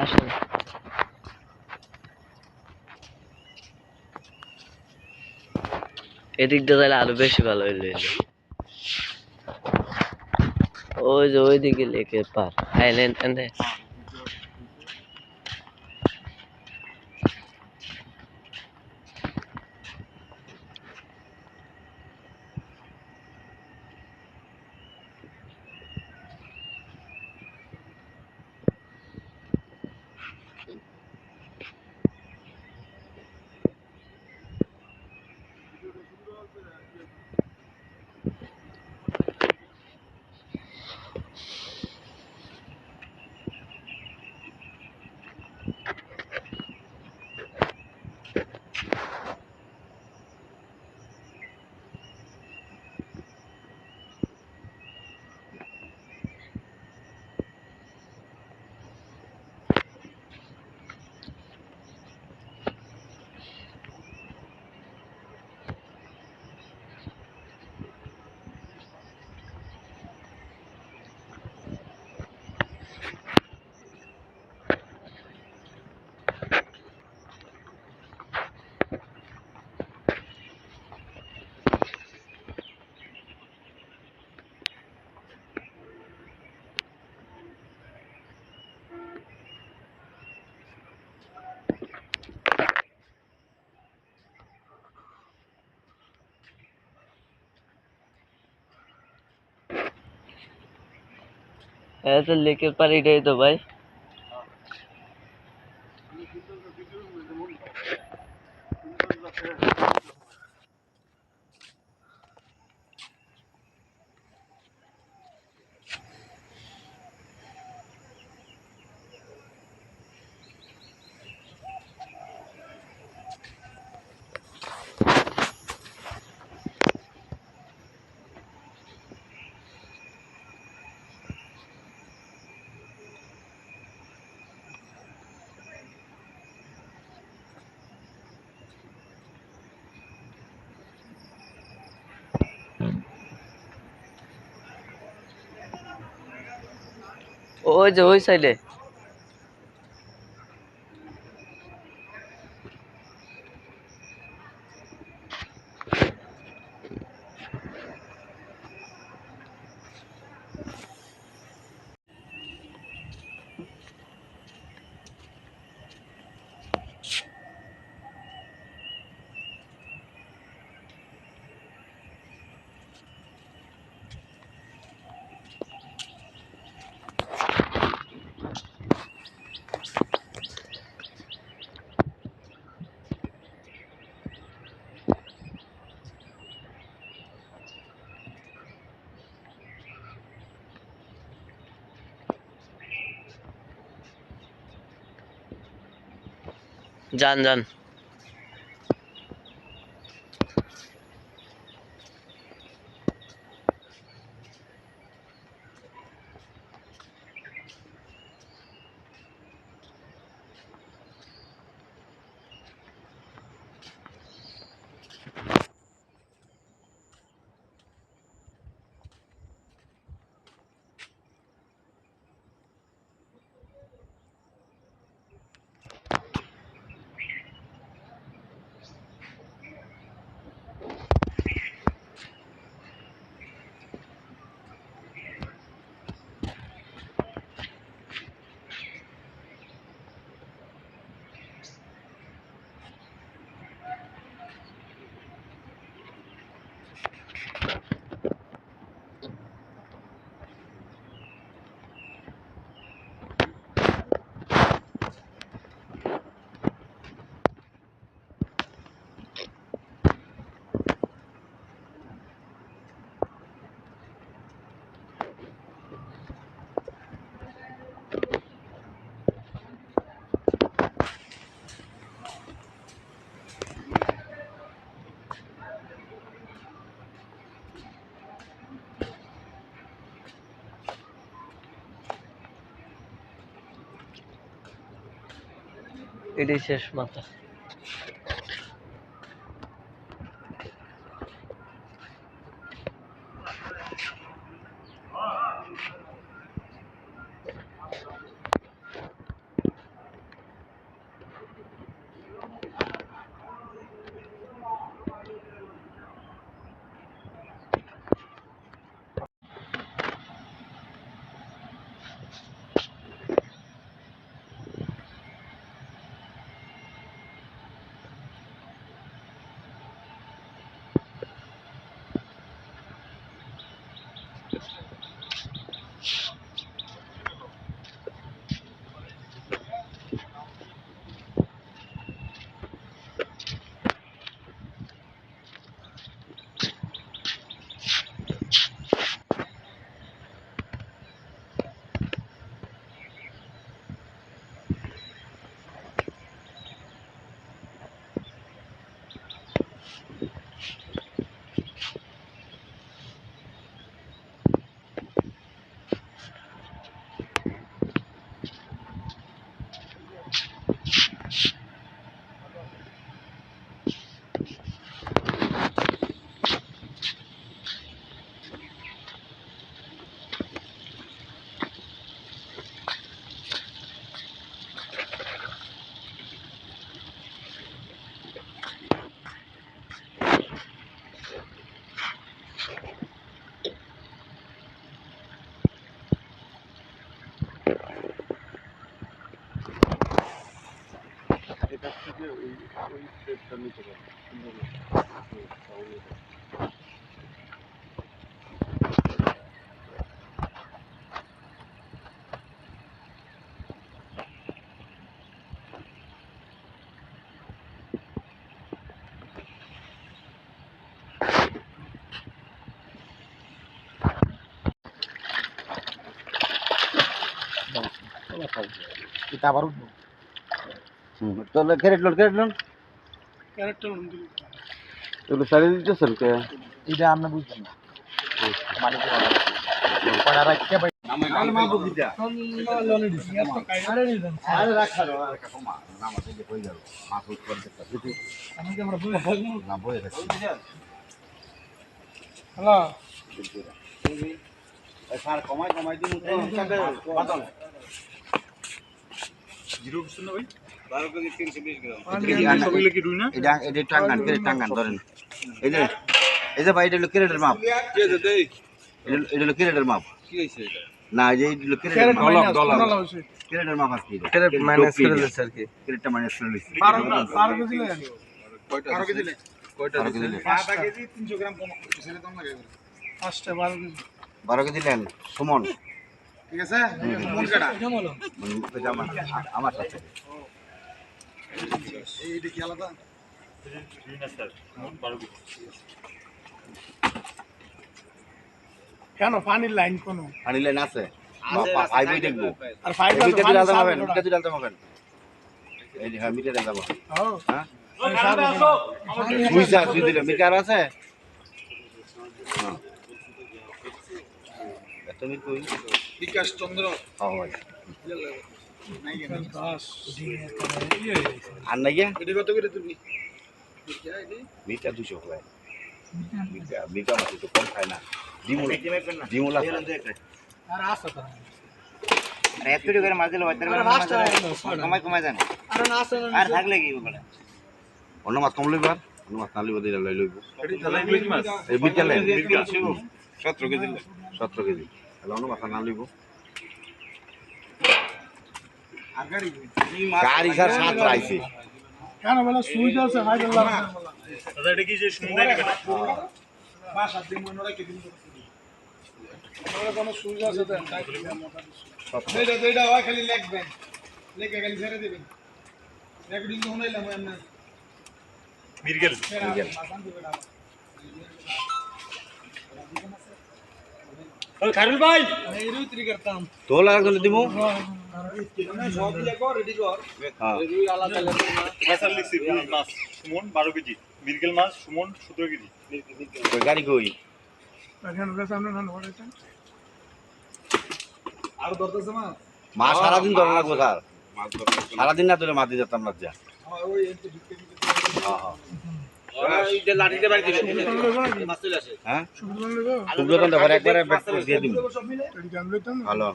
আসেন এদিক দিয়ে তাহলে আরো বেশি ভালো হইলো ওই যে ওইদিকে লেকের পার আইলেন এনে হ্যাঁ তো লেকের পার এটাই তো ভাই ওই যে ওই সাইডে যান যান। এটাই শেষ মাথা। এটা আবার উঠবো তাহলে ক্যারেট লোড এগুলো চালিয়ে দিতেছেন কে এটা আমরা বুঝছি না মালিক পড়া রাখতে ভাই নামে মাবু কিটা আরে রাখা দাও আর কমা নাম আছে কই গেল মাছ উঠ করতে দিতে আমি কি আমরা বই থাকবো না বই রাখছি হ্যালো এই স্যার কমাই দিন তো বাদল 0 শুনো ভাই 12 কেজি 320 গ্রাম সবগুলো কি রুই না এটা টাঙ্গান ধরেন এই যে ভাই এটা ক্যারেটের মাপ কে দে দেই এটা ক্যারেটের মাপ কি হইছে এটা না এই যে ক্যারেটের ডলার ক্যারেটের মাপ আছে ক্যারেট মাইনাস করে দিছে স্যার কি ক্যারেটটা মাইনাস করে দিছে 12 কেজি নেন কয়টা 12 কেজি নেন কয়টা 12 কেজি 5 কেজি 300 গ্রাম কম সেটা দাম লাগে 5টা 12 কেজি নেন সুমন ঠিক আছে সুমন কাটা আমার সাথে এইটা কি আলাদা কেন পানির লাইন কোন পানির লাইন আছে ফাইভ দেখবো আর ফাইভ ডালতে হবেন এই যে হ্যাঁ মিটারে যাবো হ্যাঁ বুঝছা তুই দিলে মিটার আছে হ্যাঁ তুমি কই বিকাশ চন্দ্র হ্যাঁ ভাই আর নাই গিয়া এটা কত করে তুমি মিটা 200 ভাই মিটা মাছ তো কম খায় না ডিমুলা আর আসো তো আরে এত করে মাছ দিলে হয়তো কমাই জানে আরে না আসো আর থাকলে কি বলে অন্য মাছ কম লইবার অন্য মাছ না লইব দিলে লইব এই বিকেলে 17 কেজি 17 কেজি তাহলে অন্য মাছ না লইব গাড়ি স্যার 7 রাইছে কেন বলে সুইচ আছে হাই আল্লাহ দাদা এটা কি যে সুন্দর কাটা বাসা দিন মনে রাখে দিন ওরা কোন সুইচ আছে তো এইটা হয় খালি লিখবেন লিখে খালি ছেড়ে দিবেন রেকর্ডিং তো হইলাম না মিরগেল ও খারুল ভাই এই রুত্রি করতাম তোল একজন দিমু সব লেখো রেডি কর হ্যাঁ রুই আলাদা লেখো না ফয়সাল লিখছি রুই মাছ সুমন 12 কেজি মিরগেল মাছ সুমন 17 কেজি ওই গাড়ি কই এখন ওর সামনে না ওটা আর দরদাস মা মাছ সারা দিন ধরে লাগবো স্যার সারা দিন না ধরে মাছ দিয়ে যেতাম না যা ওই এতে ঢুকে হ্যাঁ হ্যাঁ হ্যাঁ সুন্দর লেখো সুব্রতন দেবার একবারে ব্যাক করে দিয়ে দিন সব মিলে রেডি গান লইতাম ভালো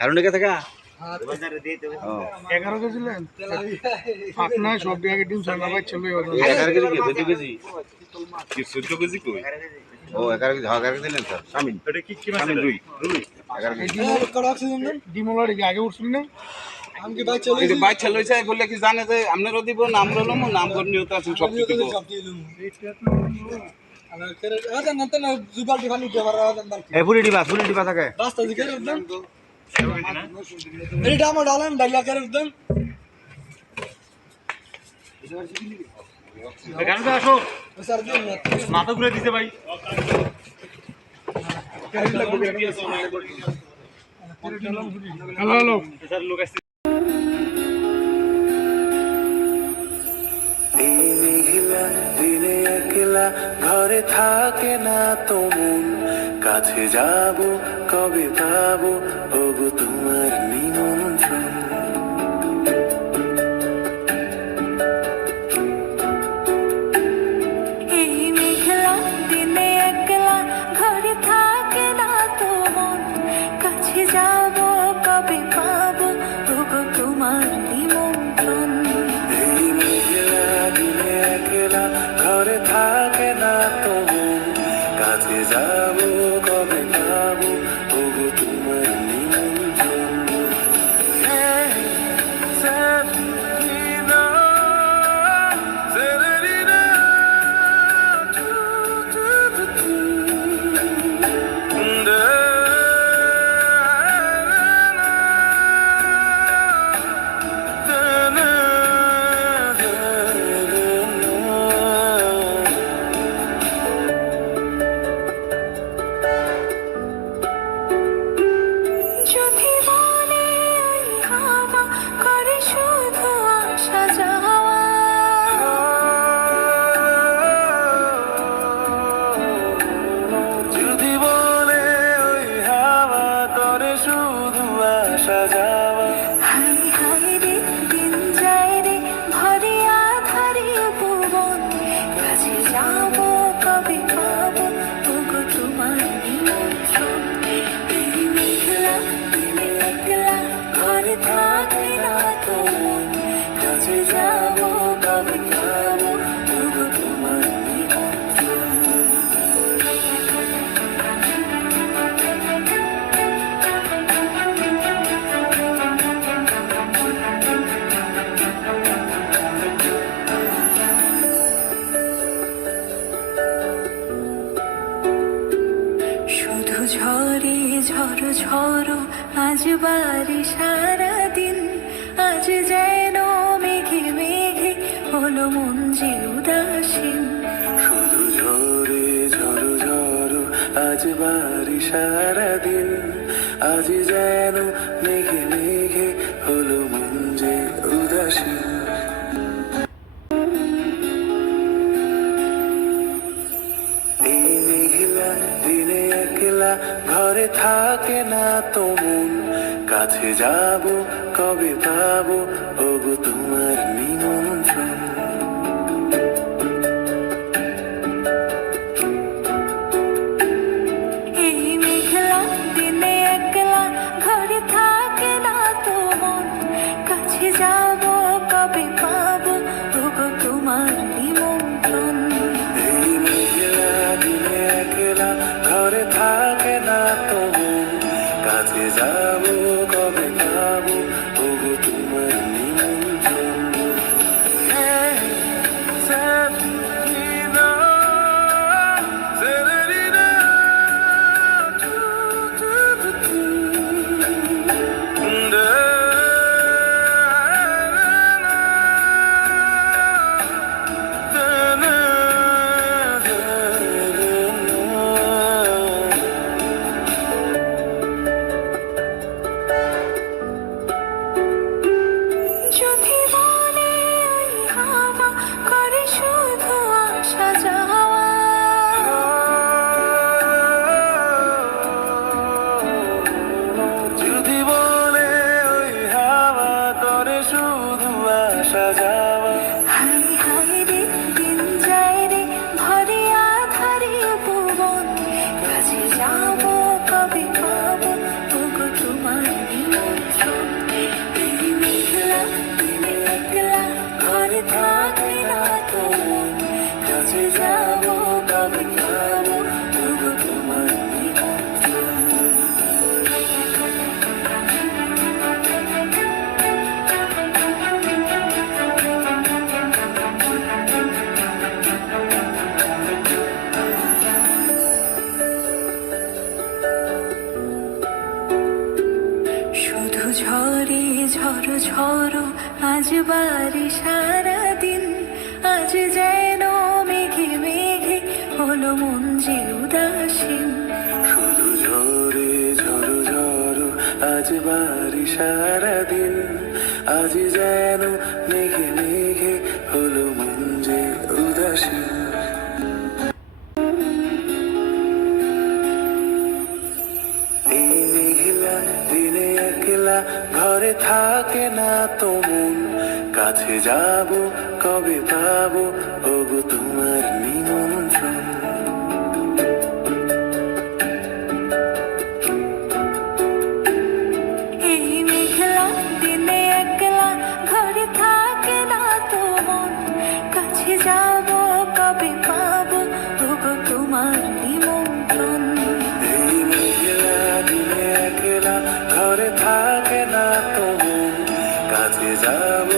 কারণ কে থাকা হ্যাঁ ও 11 কেজি লেন পাটনা সব জায়গায় ডিম সানা ভাই চলে 11 কেজি কি 2 কেজি কি 14 কেজি কই ও 11 কেজি হ্যাঁ 11 কেজি দিলেন স্যার শামিন এটা কি মাছ শামিন রুই 11 কেজি ডিমোল করা অক্সিজেন দেন ডিমোল আগে উঠছিল না আমি কি ভাই চলে এই ভাই ছেলে হইছে বললে কি জানে যে আমনেরও দিব নাম রলো নাম করে নিয়ত আছে সব কিছু দিব এ পুরি ডিবা থাকে রাস্তা দিকে একদম এটা আমার ডালেন ডালিয়া করে একদম এখানে তো আসো স্যার দিন না মাথা ঘুরে দিতে ভাই হ্যালো হ্যালো স্যার লোক আসছে দিনে একলা ঘরে থাকে না তো মন কাছে যাব কবে পাবো ওগো তোমার নিমন্ত্রণ এই মেঘলা দিনে একলা ঘরে থাকে না তো মন কাছে যাব কবে পাবো ওগো তোমার নিমন্ত্রণ এই মেঘলা দিনে একলা ঘরে থাকে না তো মন কাছে যাব কবে পাবো ওগো তোমার নিমন্ত্রণ Hey, Sabrina, Sabrina, যদি বলে ওই হাওয়া করে শুধু আসা যাওয়া যদি বলে ওই হাওয়া করে শুধু আসা যাওয়া হাই হাই রে দিন যায় রে ভরে আধারে ভুবন কাছে যাব কবে পাবো ওগো তোমার নিমন্ত্রণ এই মেঘলা দিনে একলা ঘরে থাকে না তো মন কাছে যাব কবে পাবো ওগো তোমার নিমন্ত্রণ শুধু ঝরে ঝড় ঝড় আজ বাড়ি সারাদিন আজ যেন মেঘে মেঘে হলো মন যে উদাসীন শুধু ঝরে ঝড়ো ঝড়ো আজ বাড়ি সারাদিন আজ যেন মেঘে মেঘে একলা ঘরে থাকে না তো মন, কাছে যাব কবে পাবো ওগো তোমার নিমন্ত্রণ। এই মেঘলা দিনে একলা ঘরে থাকে না তো মন, কাছে যাব কবে পাবো ওগো তোমার নিমন্ত্রণ। এই মেঘলা দিনে একলা ঘরে থাকে না তো মন, কাছে যাব কবে পাবো ওগো তোমার নিমন্ত্রণ। Hey, Sabrina, Sabrina, যদি মনে ওই হাওয়া করে শুধু আসা যাওয়া, যদি বলে ওই হাওয়া করে শুধু আসা যাওয়া, হাই হাই রে দিন যায় রে ভরে আধারে উপবন, কাছে যাব কবে পাবো ওগো তোমার নিমন্ত্রণ। এই মেঘলা দিনে একলা ঘরে থাকে না তো মন, কাছে যাব কবে পাবো ওগো তোমার নিমন্ত্রণ। শুধু ঝরে ঝড়ো ঝড়ো আজ বাড়ি সারাদিন, আজ যেন মেঘে মেঘে হলো মন যে উদাসীন। শুধু ঝরে ঝড়ো ঝড়ো আজ বাড়ি সারাদিন, আজ যেন মেঘে মেঘে হলো মন যে উদাসীন। এই মেঘলা দিনে একলা ঘরে থাকে না তো মন, কাছে যাব কবে পাবো ওগো তোমার নিমন্ত্রণ। এই মেঘলা দিনে একলা ঘরে থাকে না তো মন, কাছে যাব কবে পাবো ওগো তোমার নিমন্ত্রণ। এই মেঘলা দিনে একলা ঘরে থাকে না তো মন, কাছে যাব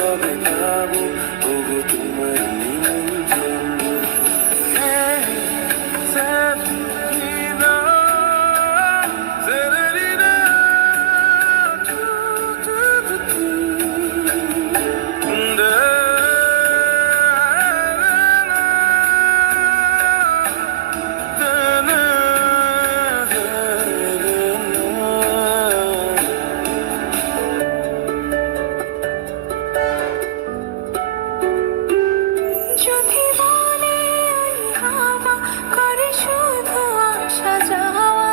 কবে পাবো ওগো তোমার নিমন্ত্রণ। Hey, Sabrina, Sabrina, যদি মনে ওই হাওয়া করে শুধু আসা যাওয়া,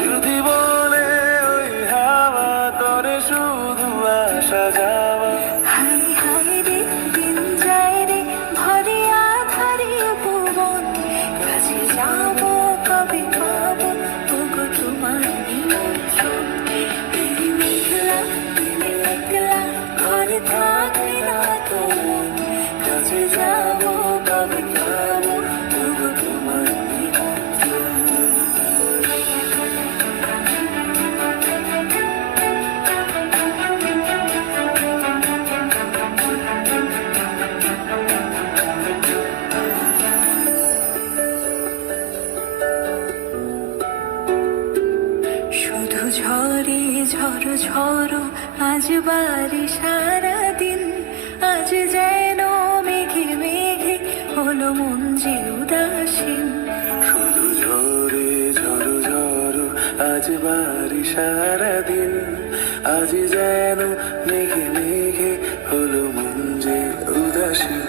যদি বলে ওই হাওয়া করে শুধু আসা যাওয়া, হাই হাই রে দিন যায় রে ভরে আধারে উপবন, কাছে যাব কবে পাবো ওগো তোমার নিমন্ত্রণ। এই মেঘলা দিনে একলা ঘরে থাকে না তো মন, কাছে যাব কবে পাবো ওগো তোমার নিমন্ত্রণ। শুধু ঝরে ঝড়ো ঝড়ো আজ বাড়ি সারাদিন, আজ যেন মেঘে মেঘে হলো মন যে উদাসীন। শুধু ঝরে ঝড়ো ঝড়ো আজ বাড়ি সারাদিন, আজ যেন মেঘে মেঘে হলো মন যে উদাসীন।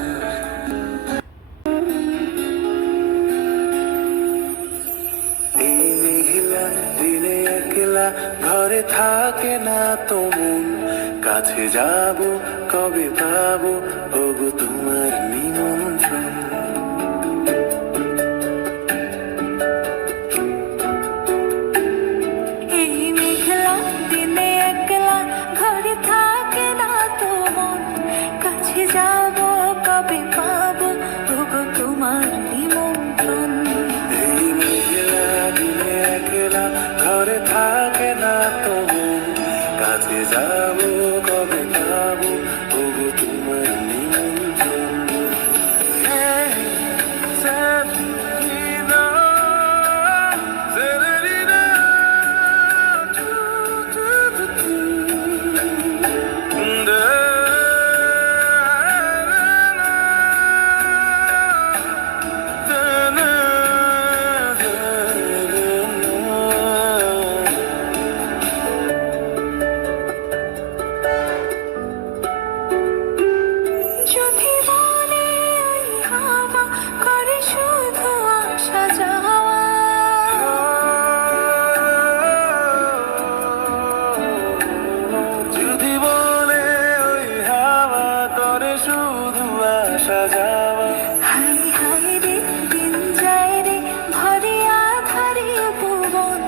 আসা যাওয়া হাই হাই রে দিন যায় রে ভরে আধারে উপবন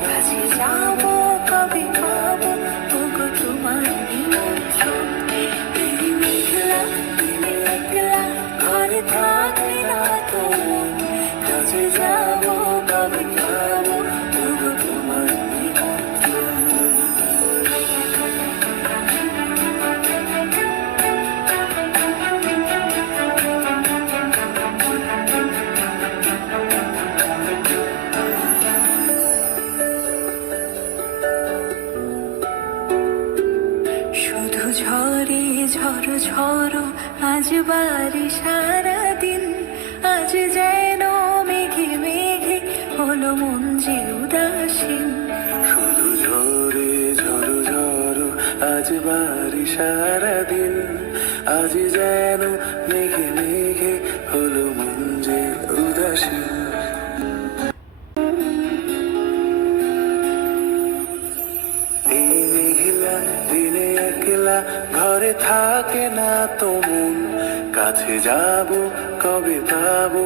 কাছে যাব কবে পাবো ওগো তোমার নিমন্ত্রণ এই মেঘলা দিনে একলা ঘরে থাকবে না তো মন কাছে যাব কবে পাবো ওগো তোমার নিমন্ত্রণ শুধু ঝরে ঝড়ো ঝড়ো আজ বাড়ি সারাদিন আজ যেন মেঘে মেঘে হলো মন যে উদাসীন শুধু ঝরে ঝড়ো ঝড়ো আজ বাড়ি সারাদিন আজ যেন মেঘে মেঘে হলো মন যে উদাসীন এই মেঘলা দিনে একলা ঘরে থাকে না তো মন কাছে যাব কবে পাবো